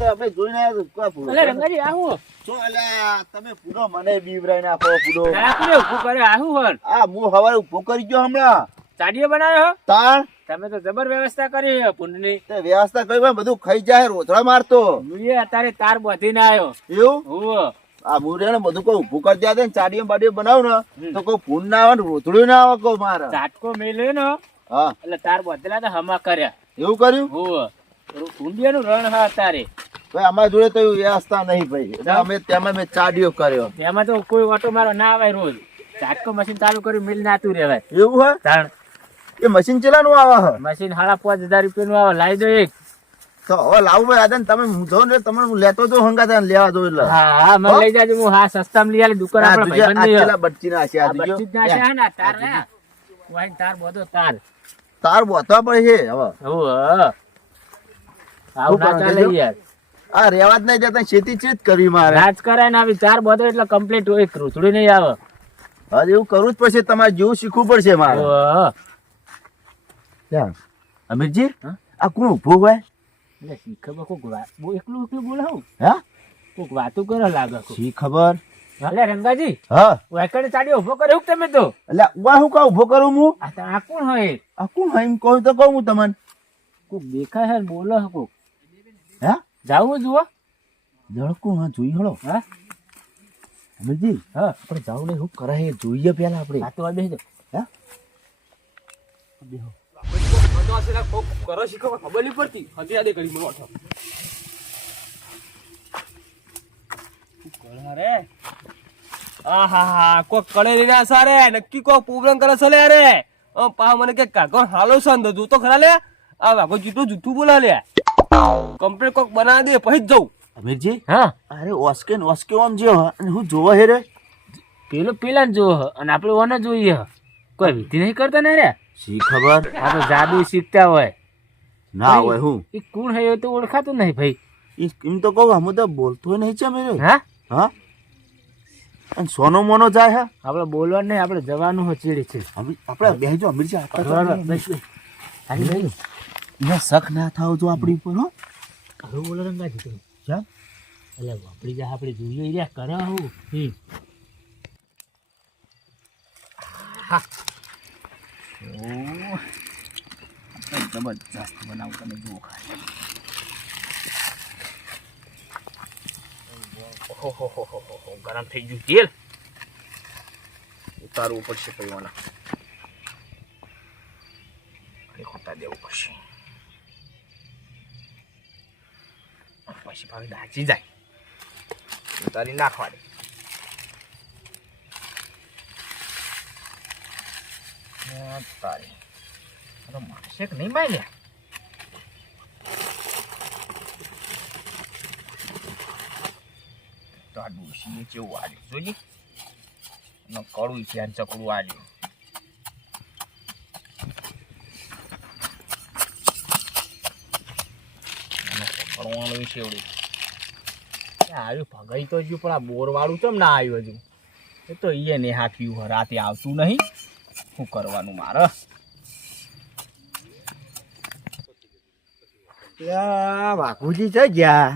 તો આપણે જોઈને આવ્યા તો કોઈ પૂરો અલે રંગાજી આવું જો અલ્યા તમે પૂરો મને બીવરાઈ નાખો પૂરો તારા ઉભું કરે આવું હર આ હું હવારે ઉભો કરી ગયો હમણાં ચાડીઓ બનાવ્યો તાણ તમે તો જબર વ્યવસ્થા કરી છે પુંડની તે વ્યવસ્થા કરી ભાઈ બધું ખાઈ જાય રોતડા મારતો મુએ અત્યારે તાર બાંધીને આવ્યો એવું હોવ આ મુરે ને બધું કોઈ ઉભું કરી દે ને ચાડીઓ બાડીઓ બનાવ ને તો કોઈ ફૂન ના આવે ને રોતડું ના આવે કોઈ મારે ઝાટકો મેલ્યો ને હા એટલે તાર બાંધેલા તો હમા કર્યા એવું કર્યું હોવ પુંડિયાનું રણ હા તારે ભાઈ અમારી જોડે તો એવી વ્યવસ્થા નહીં ભાઈ એટલે અમે તેમાં મેં ચાડીઓ કર્યો એમાં તો કોઈ ઓટો મારો ના આવે રોજ ઝાટકો મશીન ચાલુ કરી મિલ નાતું રહેવાય એવું હોય તાણ એ મશીન ચલાનું આવે હે મશીન 5,500 રૂપિયાનું આવે લાવી દો એક તો હવે લાવું ભાઈ આદન તમે હું જો ને તમે હું લેતો જો હંગાતા લેવા દો એટલે હા હા મને લઈ જાજો હું હા સસ્તામાં લઈ આલી દુકાન આપણે ભાઈબંધ ની આટલા બચ્ચી ના છે આ દીજો બચ્ચી ના છે ને તાર ને વાઈ તાર બોધો તાર તાર બોતવા પડે છે હવે હોવ આવ ના ચાલે યાર આ રેવા જ નહીં દેતા ખેતી ચેત કરવી મારે રાજ કરાય ને આવી ચાર બોધો એટલે કમ્પ્લીટ હોય રૂતડી નહીં આવે હવે એવું કરવું જ પડશે તમારે જેવું શીખવું પડશે મારે ઓહ અમીરજી હા? આ કોણ ઉભો હોય એટલે શી ખબર કોક એકલું બોલે હું હા કોક વાતો કરે લાગે કોક. શી ખબર અલે રંગાજી હા વાકડે ચાડી ઉભો કરે હું તમે તો એટલે ઉવા હું કા ઉભો કરું હું આ તો આ કોણ હોય આ કોણ હોય એમ કહું તો કહું હું તમને કોક દેખાય હે ને બોલે હે કોક હા જાવું જુઓ જળકું હા જોઈ હળો હા અમીરજી હા આપણે જાવ ને શું કરે એ જોઈએ પેલા આપણે આ તો આ બેસજો હા કરો શીખો ખબર નહીં પડતી હતી યાદ કરી મને ઓઠો અરે આહા કોક કળે ના સારે નક્કી કોક પ્રોગ્રામ કરે છે લે રે પા મને કે કાકો હાલો સંદ તું તો ખરા લે આ વાગો જીતું જૂઠું બોલા લે કમ્પ્લીટ કોક બનાવી દે પછી જ જઉં અમીરજી હા અરે ઓસ્કે આમ જે અને હું જોવા હે રે પેલો પેલા ને જોવો હે અને આપણે ઓને જોઈએ હે. કોઈ વિધિ નહીં કરતા ને રે શી ખબર આ તો જાદુ શીખતા હોય ના હોય હું એ કોણ હે એ તો ઓળખાતું નહીં ભાઈ એમ તો કહું હું તો બોલતો નહીં છે મેરે હા હા અને સોનો મોનો જાય હે આપણે બોલવાનું નહીં આપણે જવાનું હોય ચીડી છે આપણે બેહજો અમીરજી હાલી એને શક ના થાવ જો આપણી ઉપર હો હવે બોલો રંગાજી તમે કેમ એટલે વાપરી જા આપણે જોઈએ રહ્યા કરે હું જબરજસ્ત બનાવું તમે જુઓ ખાલી ઓહો ગરમ થઈ ગયું તેલ ઉતારવું પડશે પૈવાના ખોટા દેવું પડશે પછી ભાવે દાચી જાય ઉતારી નાખવાની તારી માણસે કે નહીં માર્યા તો આ ડોશીએ કેવું આલ્યું જોજી અને કડું છે અને ચકડું આલ્યું કરવાનું છે એવડું આવ્યું ભગાઈ તો હજુ પણ આ બોરવાળું ચમ ના આવ્યું હજુ એ તો એ ને હાખ્યું રાતે આવતું નહીં શું કરવાનું મારે વાઘુજી છે ગયા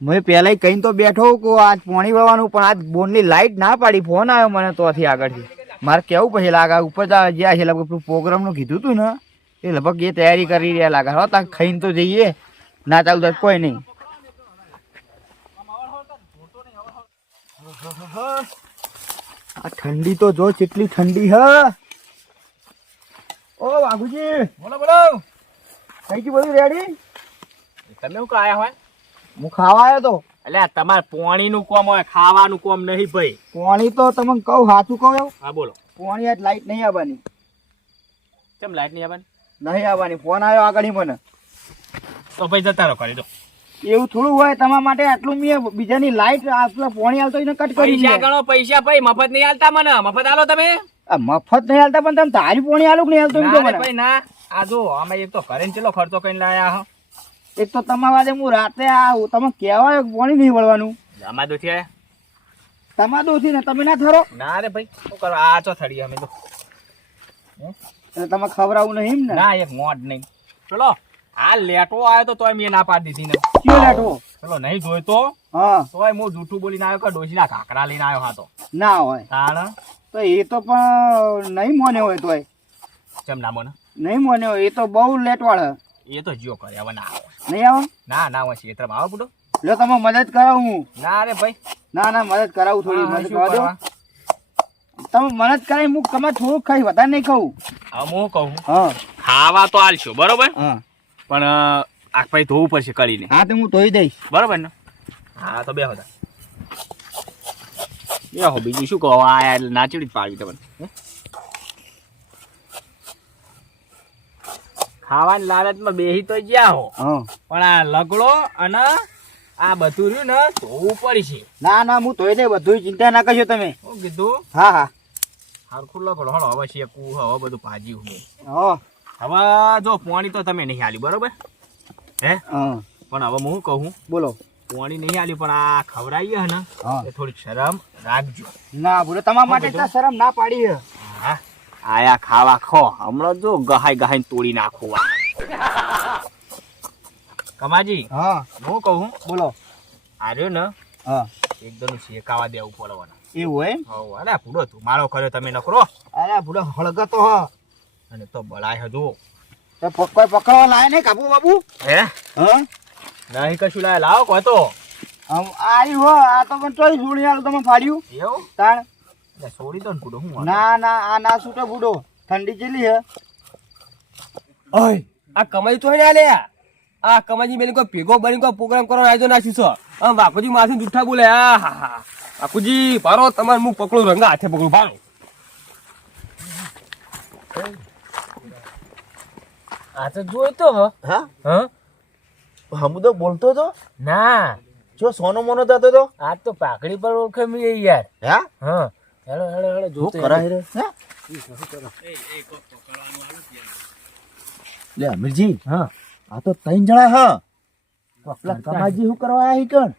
મેં પેલા કઈ તો બેઠો કે આજ પાણી વાળવાનું પણ આજ બોનની લાઈટ ના પાડી ફોન આવ્યો મને તોથી આગળથી મારે કેવું પછી લાગે ઉપર જ્યાં છે લગભગ પ્રોગ્રામનું કીધું તું ને એ લગભગ એ તૈયારી કરી રહ્યા લાગે હો ત્યાં ખાઈને તો જઈએ ના ચાલુ તો કોઈ નહીં આ ઠંડી તો જો કેટલી ઠંડી હ ઓ વાઘુજી બોલો બોલો થઈ ગયું બધું રેડી તમે શું આયા હોય હું ખાવા આવ્યો તો એટલે તમારે પોણીનું કોમ હોય ખાવાનું કોમ નહીં ભાઈ પાણી તો તમને કહું સાચું કહું એવું હા બોલો પાણી આજ લાઈટ નહીં આવવાની કેમ લાઈટ નહીં આવવાની નહીં આવવાની ફોન આવ્યો આગળ મને તો ભાઈ જતા રહો કરી દો એવું થોડું હોય તમારા માટે આટલું મેં બીજાની લાઈટ આટલા પાણી આવતો એને કટ કરી પૈસા ગણો પૈસા ભાઈ મફત નહીં આલતા મને મફત આલો તમે મફત નહીં હાલતા પણ તમે તારી પાણી આલું કે નહીં હાલતું એમ કહો ના રે મને. ભાઈ ના આ જો અમે એક તો ઘરે ચેલો ખર્ચો કરીને લાયા હો એક તો તમારા વાદે હું રાતે આ તમે કહેવાય પાણી નહીં વળવાનું અમાર દોથી આયા તમારા દોથી ને તમે ના થરો ના રે ભાઈ શું કરવા આ ચો થડી અમે તો એટલે તમે ખબર આવું નહીં એમ ને ના એક મોડ નહીં ચલો આ લેટો આવ્યો તો તોય મેં ના પાડી દીધી ને. કયો લેટો? ચલો નહીં જોઈતો હા તોય હું જૂઠું બોલીને આવ્યો કે ડોશીના કાકરા લઈને આવ્યો હાતો. ના હોય તાણ તો એ તો પણ નહીં મોને હોય તોય ચમ ના મને નહીં મોને હોય એ તો બહુ લેટવાળ હે. એ તો જીઓ કરે હવે ના આવે. નહીં આવે ના હોય ક્ષેત્રમાં આવે બુડો. લો તમે મદદ કરાવું હું. ના રે ભાઈ ના મદદ કરાવું થોડી હા, મદદ શું કરવા દો. કરવા? તમે મદદ કરાવી હું તમે થોડુંક ખાઈ વધારે નહીં ખાવું. હવે હું કહું હા ખાવા તો આલશો બરોબર હા પણ આ ભાઈ ધોવું પડશે કરીને હા તો હું ધોઈ દઈશ. બરોબર ને. હા તો બે હતા બે બીજું શું કહો આ યાર નાચડી જ પાડવી તમને હે? ખાવાની લાલચમાં બેહી તો જ્યાં હો હા પણ આ લગડો અને આ બધું રહ્યું ને ધોવું પડશે. ના હું ધોઈ દઈ બધું ચિંતા ના કરશો તમે. શું કીધું હા હા હરખું લગડો હળો હવે શેકવું હવે બધું ભાજી હું હા હવે જો પાણી તો તમે નહીં આલ્યું બરોબર હે હા પણ હવે હું કહું બોલો. પાણી નહીં આલ્યું પણ આ ખવડાવીએ ને હા એ થોડીક શરમ રાખજો. ના બોલો તમારા માટે તો શરમ ના પાડી છે. હા આયા ખાવા ખો હમણાં જો ગહાઈ તોડી નાખો કમાજી હા હું કહું બોલો. આર્યો ને હા એકદમ શેકાવા દેવું પડવાનું. એવું હોય એમ? હવ અરે પૂરો તું મારો કર્યો તમે નકરો અરે ભૂલો હળગતો હ અને તો બળાય હજુ તો કોઈ પકડવા લાય ને કાબુ બાબુ. હે હા નહીં કશું લાય લાવો કોઈ તો આરી હો આ તો પણ તોય જોડી આલું તમે ફાડ્યું એવું તાણ. એટલે છોડી દો ને પૂરો હું ના આ ના છૂટે બુડો ઠંડી ચેલી હે. ઓય આ કમાઈ તો ને આલે આ કમાજી બેન કોઈ ભેગો બની કોઈ પ્રોગ્રામ કરવાનો આયોજન નાખ્યું છે. આમ વાકુજી માથે જુઠ્ઠા બોલે. આ હા હા વાકુજી પારો તમારે મુખ પકડું રંગા હાથે પકડું પારો. આ તો જોઈતો હ હા હા હમુ તો બોલતો તો ના જો સોનો મોનો થતો તો આ તો પાકડી પર ઓળખે મી યાર. હા હા હેલો શું કરાય રે હા લે અમીરજી હા આ તો ત્રણ જણા હ પેલા કમાજી શું કરવા આયા કણ